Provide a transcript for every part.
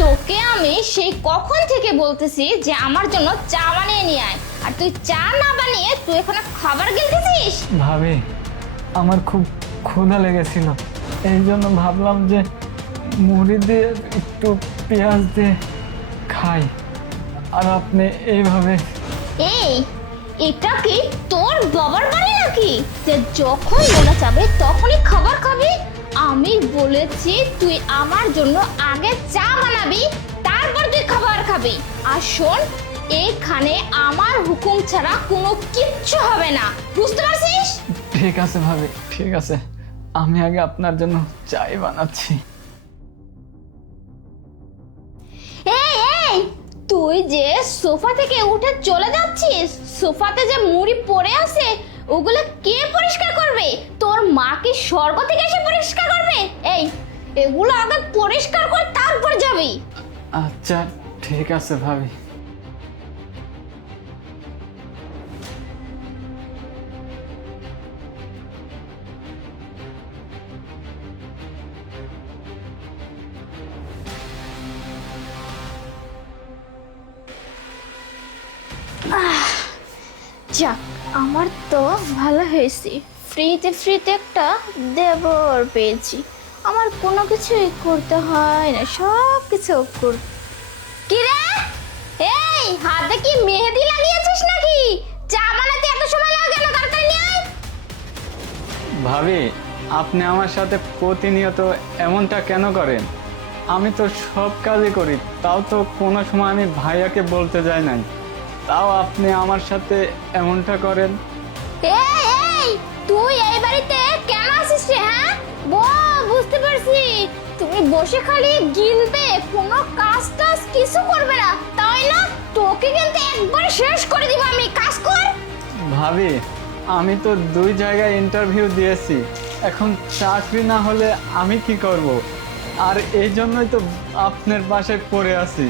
তোকে আমি সেই কখন থেকে বলতেছি যে আমার জন্য চা বানিয়ে নিয়ে আয়, আর তুই চা না বানিয়ে তুই এখানে খাবার গিলতেছিস। ভাবি, আমার খুব ক্ষুধা লেগেছিল, এই জন্য ভাবলাম যে মুড়ি দিয়ে একটু পেঁয়াজ দিয়ে খাই, আর আপনি এইভাবে। এই, এটা কি তোর বাবার বাড়ি নাকি যে যখন মনে চাবে তখনই খাবার খাবি? আমি বলেছি তুই আমার জন্য আগে চা বানাবি, তারপর তুই খাবার খাবি। আর শোন, এখানে আমার হুকুম ছাড়া কোনো কিচ্ছু হবে না, বুঝতে পারছিস? ঠিক আছে ভাবি, ঠিক আছে, আমি আগে আপনার জন্য চাই বানাচ্ছি। এই এই, তুই যে সোফা থেকে উঠে চলে যাচ্ছিস, সোফাতে যে মুড়ি পড়ে আছে ওগুলো কে পরিষ্কার করবে? তোর মা কি স্বর্গ থেকে এসে পরিষ্কার করবে? এই, এগুলো আগে পরিষ্কার করে তারপর যাবি। আচ্ছা ঠিক আছে ভাবি। যাক, আমার তো ভালো হয়েছে, ফ্রিতে ফ্রিতে একটা দেবর পেয়েছি, আমার কোনো কিছুই করতে হয় না, সব কিছু কর। কি রে, এই হাতে কি মেহেদি লাগিয়েছিস নাকি? চা বানাতে এত সময় লাগে না, তাড়াতাড়ি নিয়ে আয়। ভাবি, আপনি আমার সাথে প্রতিনিয়ত এমনটা কেন করেন? আমি তো সব কাজই করি, তাও তো কোনো সময় আমি ভাইয়াকে বলতে যাই নাই, তাও আপনি আমার সাথে এমনটা করেন। এই এই, তুই এই বাড়িতে কেন আসিস রে? হ্যাঁ, বুঝতে পারছি, তুমি বসে খালি গিলবে, কোনো কাজ টাজ কিছু করবে না, তাই না? তোকে কিন্তু একবার শেষ করে দিব আমি, কাজ কর। ভাবি, আমি তো 2 জায়গায় ইন্টারভিউ দিয়েছি, এখন চাকরি না হলে আমি কি করব? আর এই জন্যই তো আপনার বাসায় পড়ে আছি।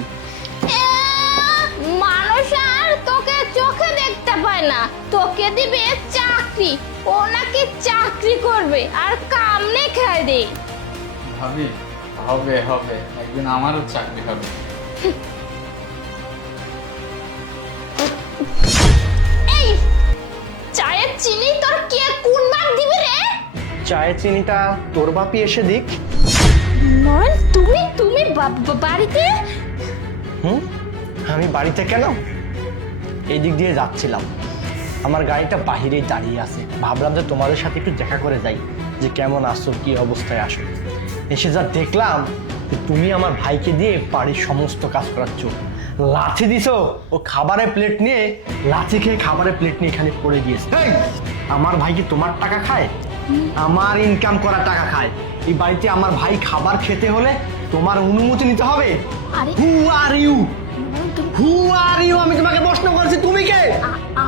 মানুষ আর তোকে চোখে দেখতে পায় না, তোকে দিবে চাকরি, ও নাকি চাকরি করবে আর কামনে খায় দে। ভাবি, হবে হবে, একদিন আমারও চাকরি হবে। এই, চায়ের চিনি তোর কে কোন ভাগ দিবে রে? চায়ের চিনিটা তোর বাপি এসে দিক। নয়ন, তুমি তুমি বাড়িতে? আমি বাড়িতে কেন? এই দিক দিয়ে যাচ্ছিলাম, আমার গাড়িটা বাহিরেই দাঁড়িয়ে আছে, ভাবলাম যে তোমাদের সাথে একটু দেখা করে যাই, যে কেমন আছো, কি অবস্থায় আসো। এসে যা দেখলাম যে তুমি আমার ভাইকে দিয়ে বাড়ির সমস্ত কাজ করাচ্ছ, লাথি দিছো, ও খাবারের প্লেট নিয়ে লাথি খেয়ে খাবারের প্লেট নিয়ে এখানে পড়ে গিয়েছে। আমার ভাই কি তোমার টাকা খায়? আমার ইনকাম করা টাকা খায়। এই বাড়িতে আমার ভাই খাবার খেতে হলে তোমার অনুমতি নিতে হবে। আরে হু are you? Who are you? আমি তোমাকে প্রশ্ন করছি, তুমি কে?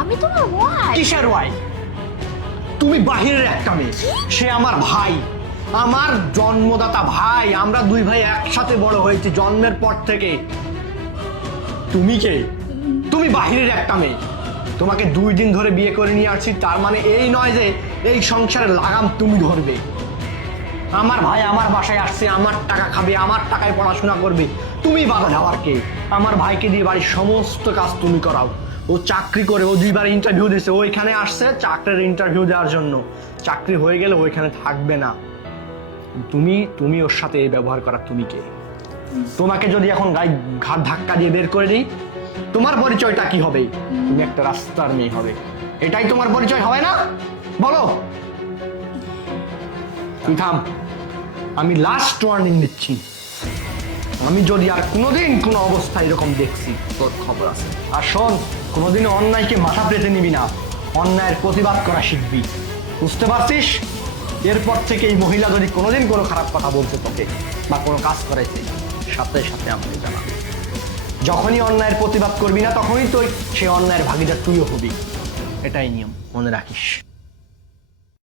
আমি তোমার ওয়াইফ। কিসের ওয়াই? তুমি বাহিরের একটা মেয়ে, সে আমার ভাই, আমার জন্মদাতা ভাই, আমরা 2 ভাই একসাথে বড় হয়েছি জন্মের পর থেকে। তুমি কে? তুমি বাহিরের একটা মেয়ে, তোমাকে 2 দিন ধরে বিয়ে করে নিয়ে আসছি, তার মানে এই নয় যে এই সংসারের লাগাম তুমি ধরবে। আমার ভাই আমার বাসায় আসছে, আমার টাকা খাবে, আমার টাকায় পড়াশোনা করবে, তুমি বাধা দেওয়ার কে? আমার ভাইকে দিয়ে বাড়ির সমস্ত কাজ তুমি করাও। ও চাকরি করে, ও 2 বার ইন্টারভিউ দিয়েছে, ও এখানে আসছে চাকরির ইন্টারভিউ দেওয়ার জন্য, চাকরি হয়ে গেলে ও এখানে থাকবে না। তুমি ওর সাথে এই ব্যবহার করা তুমি কে? তোমাকে যদি এখন গায়ে ঘাট ধাক্কা দিয়ে বের করে দিই, তোমার পরিচয়টা কি হবে? তুমি একটা রাস্তার মেয়ে হবে, এটাই তোমার পরিচয় হবে না? বলো। তুই থাম, আমি লাস্ট ওয়ার্নিং দিচ্ছি, আমি যদি আর কোনোদিন কোনো অবস্থা এরকম দেখছি তোর খবর আছে। আর শোন, কোনোদিনও অন্যায়কে মাথা পেতে নিবি না, অন্যায়ের প্রতিবাদ করা শিখবি, বুঝতে পারছিস? এরপর থেকে এই মহিলা যদি কোনোদিন কোনো খারাপ কথা বলছে তোকে বা কোনো কাজ করাইছে, সাথে সাথে আমাকে জানাবি। যখনই অন্যায়ের প্রতিবাদ করবি না, তখনই তুই সে অন্যায়ের ভাগিদার তুইও হবি, এটাই নিয়ম, মনে রাখিস।